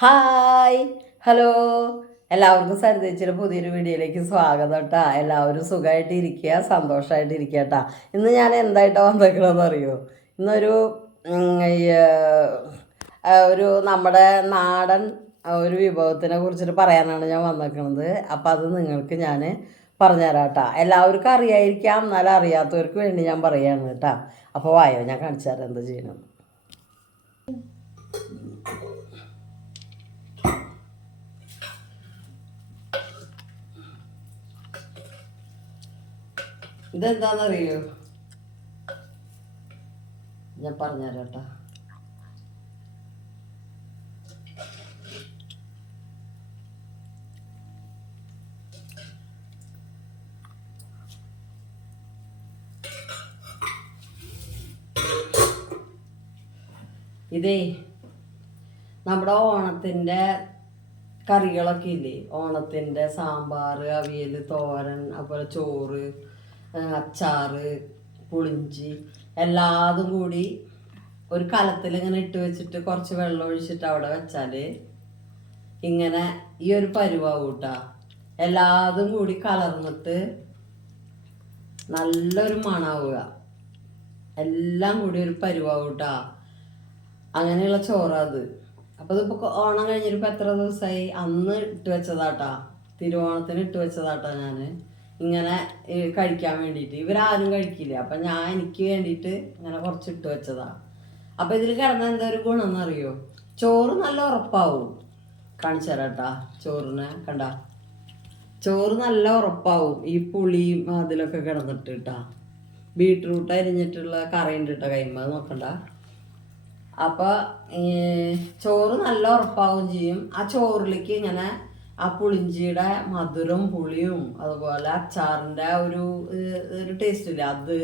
Hi. Hello. എല്ലാവർക്കും സരിതേച്ചിയുടെ പുതിയൊരു വീഡിയോയിലേക്ക് സ്വാഗതം കേട്ടാ. എല്ലാവരും സുഖമായിട്ട് ഇരിക്കുക സന്തോഷമായിട്ട് ഇരിക്കുക കേട്ടാ ഇന്ന് ഞാൻ എന്തായിട്ടാണ് വന്നേക്കണമെന്ന് അറിയോ? ഇന്നൊരു ഒരു നമ്മുടെ നാടൻ ഒരു വിഭവത്തിനെ കുറിച്ചിട്ട് പറയാനാണ് ഞാൻ വന്നേക്കണത്. അപ്പോൾ അത് നിങ്ങൾക്ക് ഞാൻ പറഞ്ഞുതരാം കേട്ടാ എല്ലാവർക്കും അറിയായിരിക്കാം. എന്നാലും അറിയാത്തവർക്ക് വേണ്ടി ഞാൻ പറയുകയാണ് കേട്ടാ. അപ്പോൾ വായോ ഞാൻ കാണിച്ചു തരാം എന്താ ചെയ്യണം ഇതെന്താണെന്നറിയോ ഞാൻ പറഞ്ഞുതരാം കേട്ടോ ഇതേ നമ്മുടെ ഓണത്തിന്റെ കറികളൊക്കെ ഇല്ലേ? ഓണത്തിന്റെ സാമ്പാർ അവിയൽ തോരൻ അതുപോലെ ചോറ് അച്ചാറ് പുളിഞ്ചി എല്ലാതും കൂടി ഒരു കലത്തിൽ ഇങ്ങനെ ഇട്ട് വെച്ചിട്ട് കുറച്ച് വെള്ളം ഒഴിച്ചിട്ട് അവിടെ വെച്ചാൽ ഇങ്ങനെ ഈ ഒരു പരുവാവും കേട്ടാ എല്ലാതും കൂടി കലർന്നിട്ട് നല്ലൊരു മണാവുക. എല്ലാം കൂടി ഒരു പരുവാവും കേട്ടാ അങ്ങനെയുള്ള ചോറാ അത്. അപ്പൊ ഇതിപ്പോ ഓണം കഴിഞ്ഞിട്ട് എത്ര ദിവസമായി അന്ന് ഇട്ട് വെച്ചതാട്ടാ. തിരുവോണത്തിന് ഇട്ട് വെച്ചതാട്ടാ ഞാൻ. ഇങ്ങനെ കഴിക്കാൻ വേണ്ടിയിട്ട്. ഇവരാരും കഴിക്കില്ല. അപ്പൊ ഞാൻ എനിക്ക് വേണ്ടിയിട്ട് ഇങ്ങനെ കുറച്ച് ഇട്ട് വെച്ചതാ. അപ്പൊ ഇതിൽ കിടന്ന എന്താ ഒരു ഗുണം എന്നറിയോ ചോറ് നല്ല ഉറപ്പാവും. കാണിച്ചു തരാട്ടാ ചോറിനെ കണ്ട? ചോറ് നല്ല ഉറപ്പാവും ഈ പുളിയും അതിലൊക്കെ കിടന്നിട്ട് കേട്ടാ ബീട്രൂട്ട് അരിഞ്ഞിട്ടുള്ള കറി ഉണ്ട് കേട്ടോ കൈമ നോക്കണ്ട. അപ്പോൾ ചോറ് നല്ല ഉറപ്പാവും ചെയ്യും. ആ ചോറിലേക്ക് ഇങ്ങനെ ആ പുളിഞ്ചിയുടെ മധുരം പുളിയും അതുപോലെ അച്ചാറിന്റെ ഒരു ഒരു ടേസ്റ്റ് ഇല്ല? അത്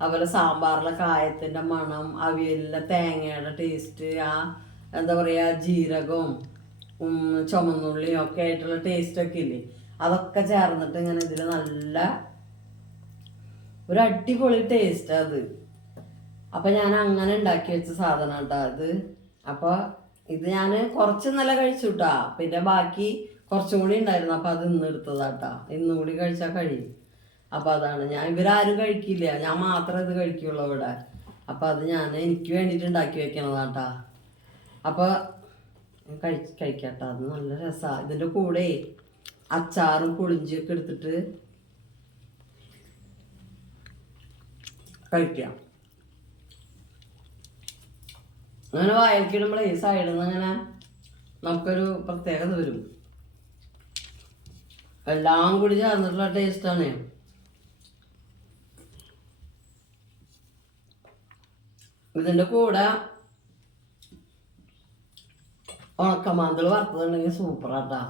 അതുപോലെ സാമ്പാറിലെ കായത്തിന്റെ മണം അവിയലിലെ തേങ്ങയുടെ ടേസ്റ്റ് ആ എന്താ പറയുക ജീരകവും ചുമന്നുള്ളിയും ഒക്കെ ആയിട്ടുള്ള ടേസ്റ്റ് ഒക്കെ ഇല്ലേ? അതൊക്കെ ചേർന്നിട്ട് ഇങ്ങനെ ഇതിൽ നല്ല ഒരു അടിപൊളി ടേസ്റ്റ് അത്. അപ്പൊ ഞാൻ അങ്ങനെ ഉണ്ടാക്കി വെച്ച സാധനം കേട്ടോ അത്. അപ്പോൾ ഇത് ഞാൻ കുറച്ച് നല്ല കഴിച്ചു കേട്ടോ പിന്നെ ബാക്കി കുറച്ചും കൂടി ഉണ്ടായിരുന്നു. അപ്പൊ അത് ഇന്ന് എടുത്തതാട്ടാ. ഇന്നും കൂടി കഴിച്ചാൽ കഴിയും. അപ്പൊ അതാണ്. ഞാൻ ഇവരാരും കഴിക്കില്ല. ഞാൻ മാത്രമേ ഇത് കഴിക്കുള്ളൂ ഇവിടെ. അപ്പൊ അത് ഞാൻ എനിക്ക് വേണ്ടിയിട്ട് ഉണ്ടാക്കി വെക്കണതാട്ടാ. അപ്പൊ കഴി കഴിക്കട്ടെ. അത് നല്ല രസമാണ് ഇതിന്റെ കൂടെ അച്ചാറും പുളിഞ്ചിയൊക്കെ എടുത്തിട്ട് കഴിക്കാം. അങ്ങനെ വായിക്കിടുമ്പോൾ ഈ സൈഡിൽ നിന്ന് അങ്ങനെ നമുക്കൊരു പ്രത്യേകത വരും. എല്ലാം കൂടി ചേർന്നിട്ടുള്ള ടേസ്റ്റാണ് ഇതിന്റെ കൂടെ ഉണക്കമാന്തൽ വറുത്തതുണ്ടെങ്കിൽ സൂപ്പറാട്ടാ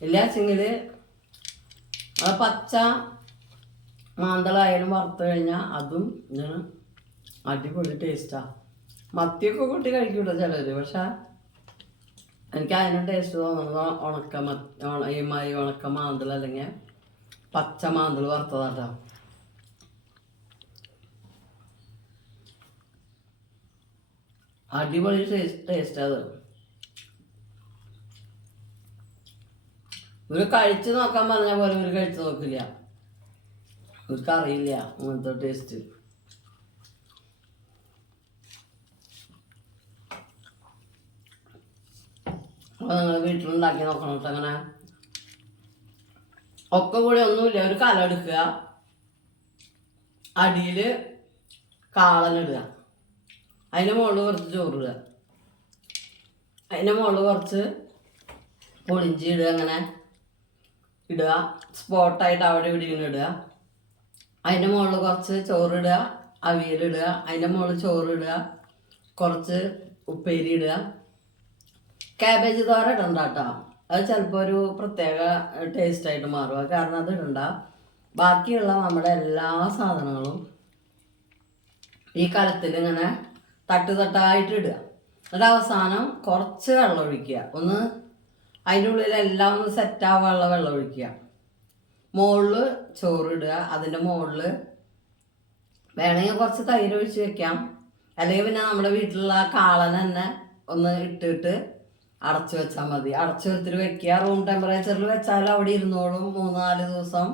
ഇല്ലാച്ചെങ്കിൽ ആ പച്ച മാന്തളായാലും വറുത്ത് കഴിഞ്ഞാൽ അതും അടിപൊളി ടേസ്റ്റാ മത്തിയൊക്കെ കൂട്ടി കഴിക്കൂട്ടോ ചിലർ പക്ഷെ എനിക്ക് അതിന് ടേസ്റ്റ് തോന്നുന്നത് ഉണക്ക ഈ മൈ ഉണക്ക മാന്തൽ അല്ലെങ്കിൽ പച്ച മാന്തൽ വറുത്തതാട്ടോ. അടിപൊളി ടേസ്റ്റ് അത്. ഇവർ കഴിച്ചു നോക്കാൻ പറഞ്ഞ പോലെ ഇവർ കഴിച്ചു നോക്കില്ല. ഇവർക്ക് അറിയില്ല അങ്ങനത്തെ ടേസ്റ്റ് നിങ്ങൾ വീട്ടിലുണ്ടാക്കി നോക്കണം കേട്ടോ അങ്ങനെ. ഒക്കെ കൂടി ഒന്നുമില്ല ഒരു കല എടുക്കുക. അടിയിൽ കാളനിടുക അതിന്റെ മുകളിൽ കുറച്ച് ചോറിടുക അതിന്റെ മുകളിൽ കുറച്ച് പൊളിഞ്ചി ഇടുക അങ്ങനെ. ഇടുക. സ്പോട്ടായിട്ട് അവിടെ ഇവിടെ ഇങ്ങനെ ഇടുക. അതിന്റെ മുകളിൽ കുറച്ച് ചോറിടുക അവിയലിടുക അതിന്റെ മുകളിൽ ചോറിടുക കുറച്ച് ഉപ്പേരി ഇടുക. കാബേജ് തോര ഇടണ്ട കേട്ടോ അത് ചിലപ്പോൾ ഒരു പ്രത്യേക ടേസ്റ്റ് ആയിട്ട് മാറുക കാരണം അത് ഇടണ്ട. ബാക്കിയുള്ള നമ്മുടെ എല്ലാ സാധനങ്ങളും ഈ കലത്തിൽ ഇങ്ങനെ തട്ട് തട്ടായിട്ട് ഇടുക. എന്നിട്ട് അവസാനം കുറച്ച് വെള്ളം ഒഴിക്കുക. ഒന്ന് അതിന്റെ ഉള്ളിലെല്ലാം ഒന്ന് സെറ്റ് ആവാനുള്ള വെള്ളം ഒഴിക്കുക. മുകളിൽ ചോറ് ഇടുക. അതിന്റെ മുകളിൽ വേണമെങ്കിൽ കുറച്ച് തൈര് ഒഴിച്ച് വെക്കാം. അല്ലെങ്കിൽ പിന്നെ നമ്മുടെ വീട്ടിലുള്ള കാളൻ തന്നെ ഒന്ന് ഇട്ടിട്ട് അടച്ചു വെച്ചാൽ മതി. അടച്ചു വെച്ചിട്ട് വെക്കുക. റൂം ടെമ്പറേച്ചറിൽ വെച്ചാൽ അവിടെ ഇരുന്നോളും. മൂന്നാൽ ദിവസം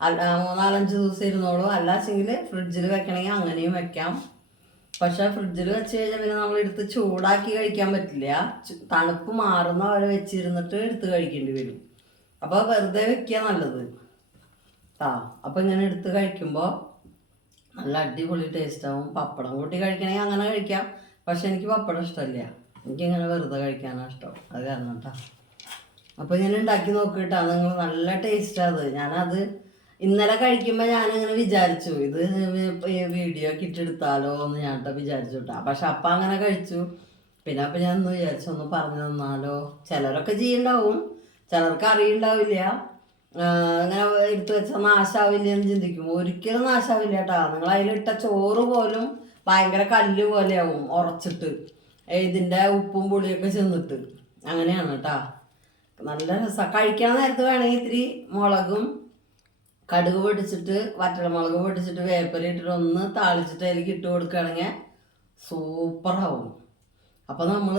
അല്ല മൂന്നാലഞ്ച് ദിവസം ഇരുന്നോളും. അല്ലാച്ചെങ്കിൽ ഫ്രിഡ്ജിൽ വെക്കണമെങ്കിൽ അങ്ങനെയും വെക്കാം. പക്ഷെ ഫ്രിഡ്ജിൽ വെച്ച് കഴിഞ്ഞാൽ പിന്നെ നമ്മൾ എടുത്ത് ചൂടാക്കി കഴിക്കാൻ പറ്റില്ല. തണുപ്പ് മാറുന്ന വരെ വെച്ചിരുന്നിട്ട് എടുത്ത് കഴിക്കേണ്ടി വരും. അപ്പോൾ വെറുതെ വെക്കുക നല്ലത്. ആ അപ്പോൾ ഇങ്ങനെ എടുത്ത് കഴിക്കുമ്പോൾ നല്ല അടിപൊളി ടേസ്റ്റ് ആവും. പപ്പടം കൂട്ടി കഴിക്കണമെങ്കിൽ അങ്ങനെ കഴിക്കാം. പക്ഷെ എനിക്ക് പപ്പടം ഇഷ്ടമല്ല എനിക്കിങ്ങനെ വെറുതെ കഴിക്കാനാണ് ഇഷ്ടം. അത് കാരണം കേട്ടോ അപ്പോൾ ഞാൻ ഉണ്ടാക്കി നോക്കിയിട്ടാ നിങ്ങൾ നല്ല ടേസ്റ്റാണ് അത്. ഞാനത് ഇന്നലെ കഴിക്കുമ്പോൾ ഞാനിങ്ങനെ വിചാരിച്ചു ഇത് വീഡിയോ ഒക്കെ ഇട്ടെടുത്താലോ എന്ന് ഞാൻ കേട്ടോ വിചാരിച്ചു കേട്ടോ പക്ഷെ അപ്പം അങ്ങനെ കഴിച്ചു. പിന്നെ അപ്പം ഞാൻ ഒന്ന് വിചാരിച്ചു ഒന്ന് പറഞ്ഞു തന്നാലോ. ചിലരൊക്കെ ചെയ്യണ്ടാവും. ചിലർക്ക് അറിയണ്ടാവില്ല. അങ്ങനെ എടുത്തു വെച്ചാൽ നാശാവില്ല എന്ന് ചിന്തിക്കും ഒരിക്കലും നാശാവില്ല കേട്ടോ നിങ്ങൾ അതിലിട്ട ചോറ് പോലും ഭയങ്കര കല്ല് പോലെയാവും ഉറച്ചിട്ട്. ഇതിന്റെ ഉപ്പും പുളിയൊക്കെ ചെന്നിട്ട്. അങ്ങനെയാണ് കേട്ടാ നല്ല രസമാണ് കഴിക്കാൻ നേരത്ത് വേണമെങ്കിൽ ഇത്തിരി മുളകും കടുക് പൊടിച്ചിട്ട് വറ്റൽമുളക് പൊടിച്ചിട്ട് വേപ്പരിട്ടിട്ട് ഒന്ന് താളിച്ചിട്ട് അതിലേക്ക് ഇട്ട് കൊടുക്കുകയാണെങ്കിൽ സൂപ്പറാവും. അപ്പോൾ നമ്മൾ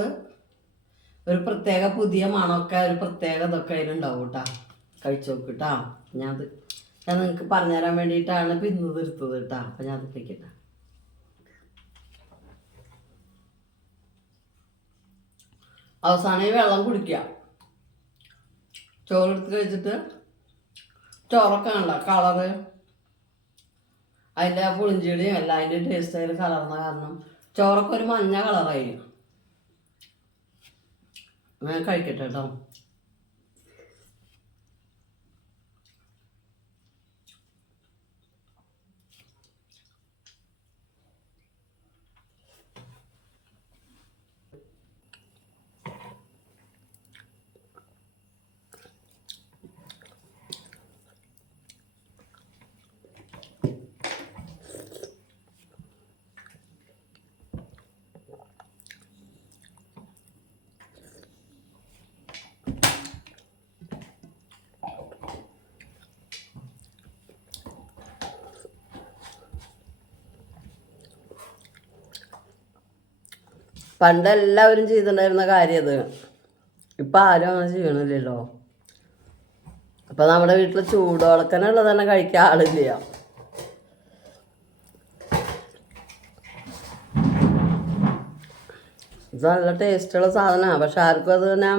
ഒരു പ്രത്യേക പുതിയ മണമൊക്കെ ഒരു പ്രത്യേക ഇതൊക്കെ അതിലുണ്ടാവും കേട്ടോ കഴിച്ചു നോക്ക് കേട്ടോ ഞാൻ അത് ഞാൻ നിങ്ങൾക്ക് പറഞ്ഞുതരാൻ വേണ്ടിയിട്ടാണ് ഇപ്പം ഇന്ന് തീർത്തത് കേട്ടോ അപ്പം ഞാൻ അത് കഴിക്കട്ടെ അവസാനം ഈ വെള്ളം കുടിക്കുക. ചോറെടുത്ത് കഴിച്ചിട്ട് ചോറൊക്കെ കണ്ട കളറ് അതിന്റെ പുളിഞ്ചിടിയും എല്ലാം അതിന്റെ ടേസ്റ്റ് അതിൽ കലർന്ന കാരണം ചോറൊക്കെ ഒരു മഞ്ഞ കളറായി കഴിക്കട്ടെ കേട്ടോ പണ്ട് എല്ലാവരും ചെയ്തിട്ടുണ്ടായിരുന്ന കാര്യം അത് ഇപ്പം ആരും അങ്ങനെ ചെയ്യണില്ലല്ലോ. അപ്പം നമ്മുടെ വീട്ടിൽ ചൂടോളക്കനുള്ളത് തന്നെ കഴിക്കാൻ ആളില്ല. ഇത് നല്ല ടേസ്റ്റുള്ള സാധനമാണ് പക്ഷെ ആർക്കും അത് തന്നെ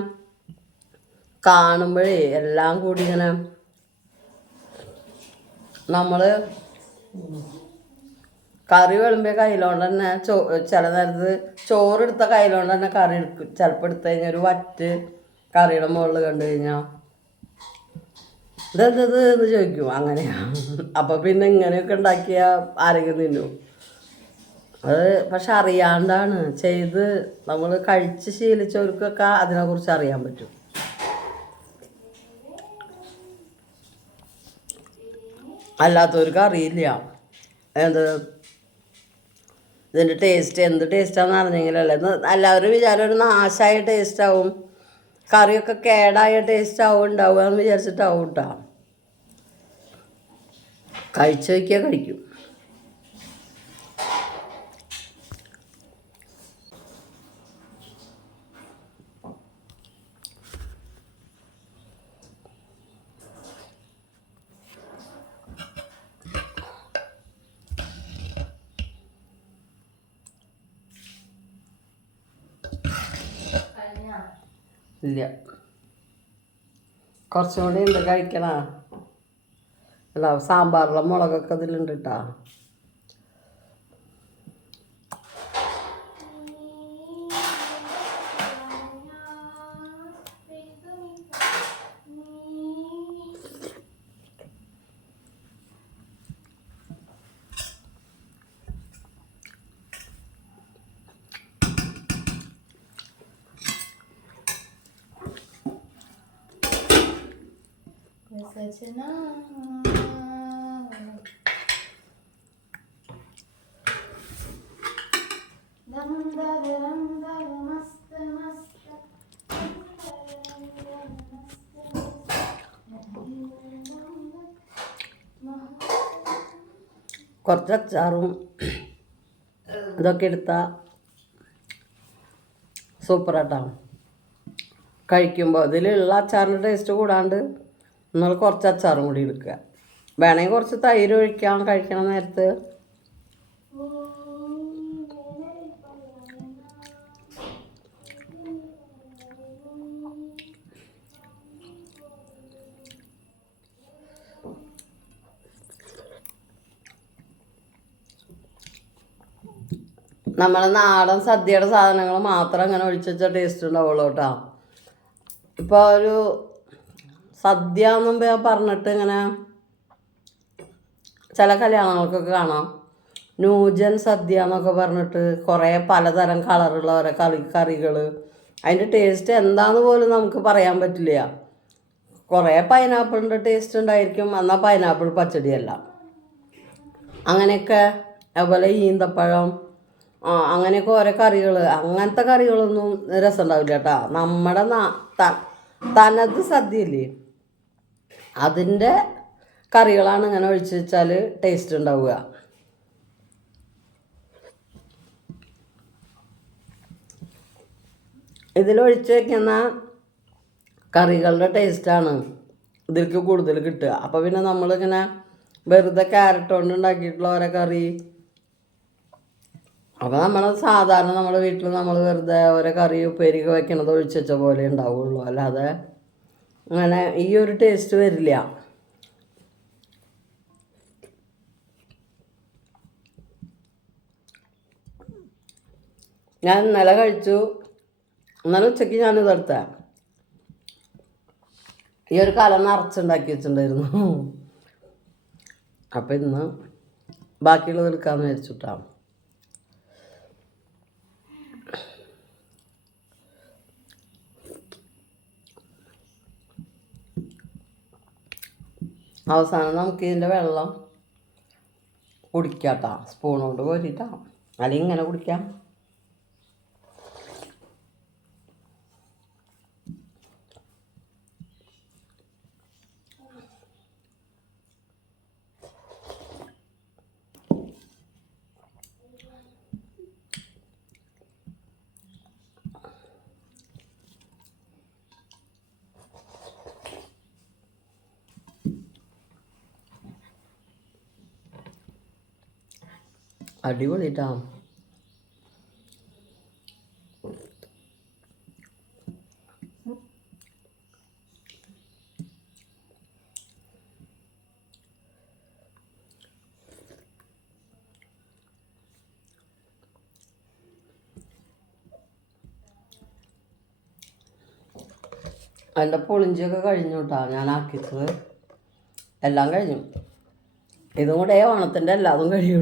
കാണുമ്പോഴേ എല്ലാം കൂടി ഇങ്ങനെ നമ്മൾ കറി വിളമ്പിയ കയ്യിലോണ്ട് തന്നെ ചോ ചില നേരത്ത് ചോറെടുത്ത കയ്യിലോണ്ട് തന്നെ കറി എടുക്കും ചിലപ്പോൾ എടുത്തു കഴിഞ്ഞാൽ ഒരു വറ്റ് കറിയുടെ മുകളിൽ കണ്ടു കഴിഞ്ഞാൽ ഇതെന്തത് എന്ന് ചോദിക്കും അങ്ങനെയാണ് അപ്പം പിന്നെ ഇങ്ങനെയൊക്കെ ഉണ്ടാക്കിയ ആരെങ്കിലും തിന്നു? അത് പക്ഷെ അറിയാണ്ടാണ്. ചെയ്ത് നമ്മൾ കഴിച്ച് ശീലിച്ചവർക്കൊക്കെ അതിനെക്കുറിച്ച് അറിയാൻ പറ്റും. അല്ലാത്തവർക്ക് അറിയില്ല. എന്ത് ഇതിന്റെ ടേസ്റ്റ് എന്ത് ടേസ്റ്റാണെന്ന് അറിഞ്ഞെങ്കിലല്ലേ? ഇത് എല്ലാവരും വിചാരം ഒരു നാശായ ടേസ്റ്റാവും കറിയൊക്കെ കേടായ ടേസ്റ്റ് ആവും ഉണ്ടാവുക എന്ന് വിചാരിച്ചിട്ടാവും കേട്ടോ കഴിച്ചു വയ്ക്കുക കഴിക്കും. ഇല്ല. കുറച്ചും കൂടി ഉണ്ട് കഴിക്കണ. അല്ല സാമ്പാറിലെ മുളകൊക്കെ ഇതിലുണ്ട് കേട്ടാ സജന കുറച്ച് അച്ചാറും ഇതൊക്കെ എടുത്താൽ സൂപ്പറായിട്ടാണ് കഴിക്കുമ്പോൾ ഇതിലുള്ള അച്ചാറിന്റെ ടേസ്റ്റ് കൂടാണ്ട് നിങ്ങൾ കുറച്ച് അച്ചാറും കൂടി എടുക്കുക. വേണമെങ്കിൽ കുറച്ച് തൈര് ഒഴിക്കാൻ കഴിക്കണ നേരത്ത്. നമ്മൾ നാടൻ സദ്യയുടെ സാധനങ്ങൾ മാത്രം അങ്ങനെ ഒഴിച്ചുവെച്ചാൽ വെച്ച ടേസ്റ്റ് ഉണ്ടാവുള്ളൂ കേട്ടോ. ഇപ്പോൾ ഒരു സദ്യ എന്നും പറഞ്ഞിട്ട് ഇങ്ങനെ ചില കല്യാണങ്ങൾക്കൊക്കെ കാണാം. ന്യൂജൻ സദ്യ എന്നൊക്കെ പറഞ്ഞിട്ട് കുറേ പലതരം കളറുള്ള ഓരോ കറി കറികൾ അതിന്റെ ടേസ്റ്റ് എന്താണെന്ന് പോലും നമുക്ക് പറയാൻ പറ്റില്ല. കുറേ പൈനാപ്പിളിന്റെ ടേസ്റ്റ് ഉണ്ടായിരിക്കും. എന്നാൽ പൈനാപ്പിൾ പച്ചടിയല്ല. അങ്ങനെയൊക്കെ അതുപോലെ ഈന്തപ്പഴം അങ്ങനെയൊക്കെ ഓരോ കറികൾ അങ്ങനത്തെ കറികളൊന്നും രസമുണ്ടാവില്ല കേട്ടോ. നമ്മുടെ തനത് സദ്യയില്ലേ? അതിന്റെ കറികളാണ് ഇങ്ങനെ ഒഴിച്ച് വെച്ചാൽ ടേസ്റ്റ് ഉണ്ടാവുക. ഇതിലൊഴിച്ച് വെക്കുന്ന കറികളുടെ ടേസ്റ്റാണ് ഇതിലേക്ക് കൂടുതൽ കിട്ടുക. അപ്പോൾ പിന്നെ നമ്മളിങ്ങനെ വെറുതെ ക്യാരറ്റ് കൊണ്ട് ഉണ്ടാക്കിയിട്ടുള്ള ഓരോ കറി. അപ്പോൾ നമ്മൾ സാധാരണ നമ്മുടെ വീട്ടിൽ നമ്മൾ വെറുതെ ഓരോ കറി ഉപ്പേരിക്ക് വെക്കണത് ഒഴിച്ച് വെച്ച പോലെ ഉണ്ടാവുള്ളൂ. അല്ലാതെ അങ്ങനെ ഈ ഒരു ടേസ്റ്റ് വരില്ല. ഞാൻ ഇന്നലെ കഴിച്ചു. ഇന്നലെ ഉച്ചയ്ക്ക് ഞാൻ ഇതെടുത്ത ഈ ഒരു കലം നിറച്ചുണ്ടാക്കി വെച്ചിട്ടുണ്ടായിരുന്നു. അപ്പം ഇന്ന് ബാക്കിയുള്ളത് എടുക്കാമെന്ന് വിചാരിച്ചിട്ടാണ് അവസാനം നമുക്ക് ഇതിന്റെ വെള്ളം കുടിക്കാം കേട്ടോ സ്പൂൺ കൊണ്ട് കോരിട്ടാ. അല്ലെങ്കിൽ ഇങ്ങനെ കുടിക്കാം. അടിപൊളിട്ടാ. അതിന്റെ പൊളിഞ്ചിയൊക്കെ കഴിഞ്ഞു കേട്ടോ ഞാൻ ആക്കിച്ചത് എല്ലാം കഴിഞ്ഞു. ഇതും കൂടെ ഓണത്തിന്റെ എല്ലാതും കഴിയും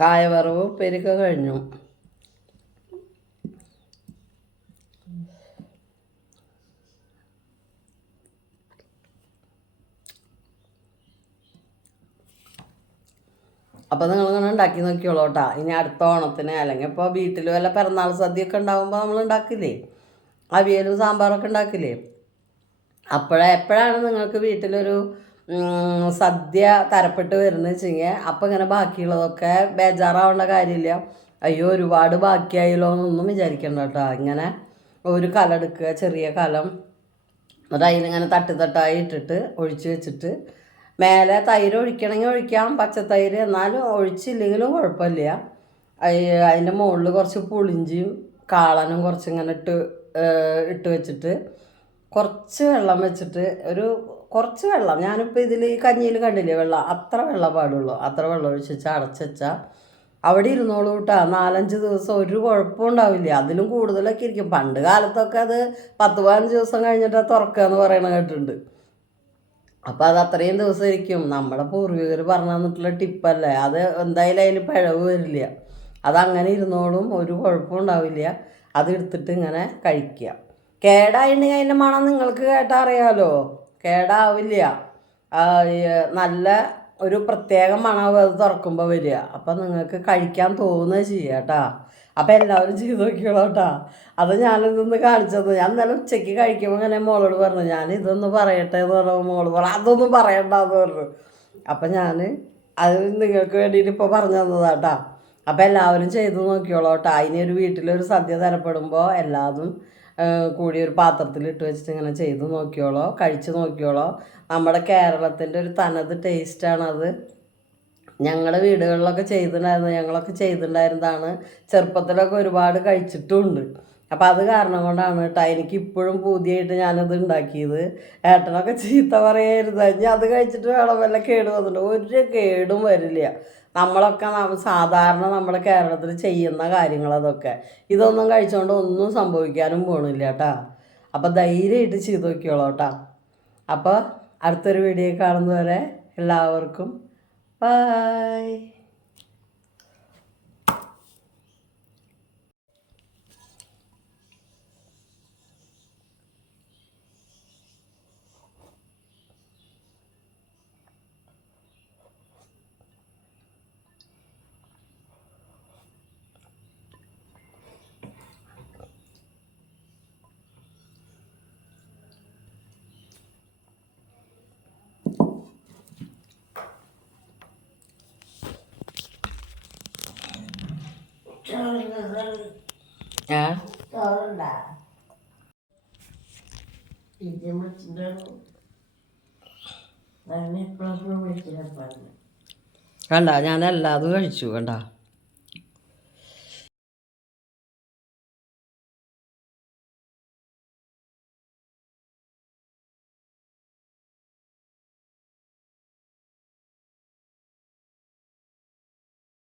കായവറവ് പെരുക്ക കഴിഞ്ഞു. അപ്പോൾ നിങ്ങളിങ്ങനെ ഉണ്ടാക്കി നോക്കിയോളൂ കേട്ടോ. ഇനി അടുത്ത ഓണത്തിന് അല്ലെങ്കിൽ ഇപ്പോൾ വീട്ടിൽ വല്ല പിറന്നാൾ സദ്യയൊക്കെ ഉണ്ടാകുമ്പോൾ നമ്മൾ ഉണ്ടാക്കില്ലേ? അവിയലും സാമ്പാറൊക്കെ ഉണ്ടാക്കില്ലേ? അപ്പോഴേ എപ്പോഴാണ് നിങ്ങൾക്ക് വീട്ടിലൊരു സദ്യ തരപ്പെട്ട് വരുന്നത് വെച്ചെങ്കിൽ അപ്പം ഇങ്ങനെ ബാക്കിയുള്ളതൊക്കെ ബേജാറാവേണ്ട കാര്യമില്ല. അയ്യോ ഒരുപാട് ബാക്കിയായല്ലോ എന്നൊന്നും വിചാരിക്കണ്ട കേട്ടോ. ഇങ്ങനെ ഒരു കലെടുക്കുക ചെറിയ കലം. എന്നിട്ട് അതിലിങ്ങനെ തട്ടി തട്ടായി ഇട്ടിട്ട് ഒഴിച്ച് വെച്ചിട്ട് മേലെ തൈര് ഒഴിക്കണമെങ്കിൽ ഒഴിക്കാം പച്ചത്തൈര്. എന്നാലും ഒഴിച്ചില്ലെങ്കിലും കുഴപ്പമില്ല. അതിന്റെ മുകളിൽ കുറച്ച് പുളിഞ്ചിയും കാളനും കുറച്ച് ഇങ്ങനെ ഇട്ട് ഇട്ട് വെച്ചിട്ട് കുറച്ച് വെള്ളം വെച്ചിട്ട് ഒരു കുറച്ച് വെള്ളം. ഞാനിപ്പോൾ ഇതിൽ കഞ്ഞിയിൽ കണ്ടില്ലേ വെള്ളം? അത്ര വെള്ളം പാടുള്ളൂ. അത്ര വെള്ളം ഒഴിച്ച് അടച്ചാൽ അവിടെ ഇരുന്നോളൂ കേട്ടോ നാലഞ്ച് ദിവസം ഒരു കുഴപ്പവും ഉണ്ടാവില്ല. അതിലും കൂടുതലൊക്കെ ഇരിക്കും. പണ്ട് കാലത്തൊക്കെ അത് പത്ത് പതിനഞ്ച് ദിവസം കഴിഞ്ഞിട്ട് തുറക്കുക എന്ന് പറയണ കേട്ടിട്ടുണ്ട്. അപ്പോൾ അത് അത്രയും ദിവസം ഇരിക്കും. നമ്മുടെ പൂർവികർ പറഞ്ഞു തന്നിട്ടുള്ള ടിപ്പല്ലേ? അത് എന്തായാലും അതിൽ പിഴവ് വരില്ല. അതങ്ങനെ ഇരുന്നോളും. ഒരു കുഴപ്പവും ഉണ്ടാവില്ല. അത് എടുത്തിട്ട് ഇങ്ങനെ കഴിക്കുക കേടായിട്ടുണ്ടെങ്കിൽ അതിന്റെ മണം നിങ്ങൾക്ക് കേട്ടാൽ അറിയാമല്ലോ കേടാവില്ല. നല്ല ഒരു പ്രത്യേക മണവ് അത് തുറക്കുമ്പോൾ വരിക. അപ്പം നിങ്ങൾക്ക് കഴിക്കാൻ തോന്നുക ചെയ്യുക കേട്ടോ. അപ്പം എല്ലാവരും ചെയ്ത് നോക്കിയോളൂ കേട്ടോ. അത് ഞാനിതൊന്ന് കാണിച്ചത് ഞാൻ ഇന്നലെ ഉച്ചയ്ക്ക് കഴിക്കുമ്പോൾ ഇങ്ങനെ മോളോട് പറഞ്ഞു ഞാൻ ഇതൊന്ന് പറയട്ടെ എന്ന് പറഞ്ഞപ്പോൾ മോൾ പറഞ്ഞു അതൊന്നും പറയണ്ടെന്ന് പറഞ്ഞു. അപ്പം ഞാൻ അത് നിങ്ങൾക്ക് വേണ്ടിയിട്ട് ഇപ്പോൾ പറഞ്ഞു തന്നതാട്ടാ അപ്പം എല്ലാവരും ചെയ്ത് നോക്കിയോളൂ കേട്ടോ. അതിനൊരു വീട്ടിലൊരു സദ്യ തരപ്പെടുമ്പോൾ എല്ലാതും കൂടി ഒരു പാത്രത്തിൽ ഇട്ട് വെച്ചിട്ട് ഇങ്ങനെ ചെയ്ത് നോക്കിയോളോ കഴിച്ച് നോക്കിയോളോ. നമ്മുടെ കേരളത്തിന്റെ ഒരു തനത് ടേസ്റ്റാണത്. ഞങ്ങളുടെ വീടുകളിലൊക്കെ ചെയ്തിട്ടുണ്ടായിരുന്നു ഞങ്ങളൊക്കെ ചെയ്തിട്ടുണ്ടായിരുന്നതാണ്. ചെറുപ്പത്തിലൊക്കെ ഒരുപാട് കഴിച്ചിട്ടുമുണ്ട് അപ്പോൾ അത് കാരണം കൊണ്ടാണ് കേട്ടോ എനിക്ക് ഇപ്പോഴും പുതിയായിട്ട് ഞാനത് ഉണ്ടാക്കിയത്. ഏട്ടനൊക്കെ ചീത്ത പറയായിരുന്നു ഞാൻ അത് കഴിച്ചിട്ട് വേണം വല്ല കേട് വന്നിട്ടുണ്ട്? ഒരു കേടും വരില്ല. നമ്മളൊക്കെ സാധാരണ നമ്മുടെ കേരളത്തിൽ ചെയ്യുന്ന കാര്യങ്ങൾ അതൊക്കെ. ഇതൊന്നും കഴിച്ചുകൊണ്ട് ഒന്നും സംഭവിക്കാനും പോണില്ല കേട്ടാ. അപ്പം ധൈര്യമായിട്ട് ചെയ്ത് നോക്കിയോളൂ കേട്ടാ. അപ്പോൾ അടുത്തൊരു വീഡിയോ കാണുന്നവരെ എല്ലാവർക്കും ബൈ കണ്ട ഞാൻ എല്ലാതും കഴിച്ചു കണ്ട.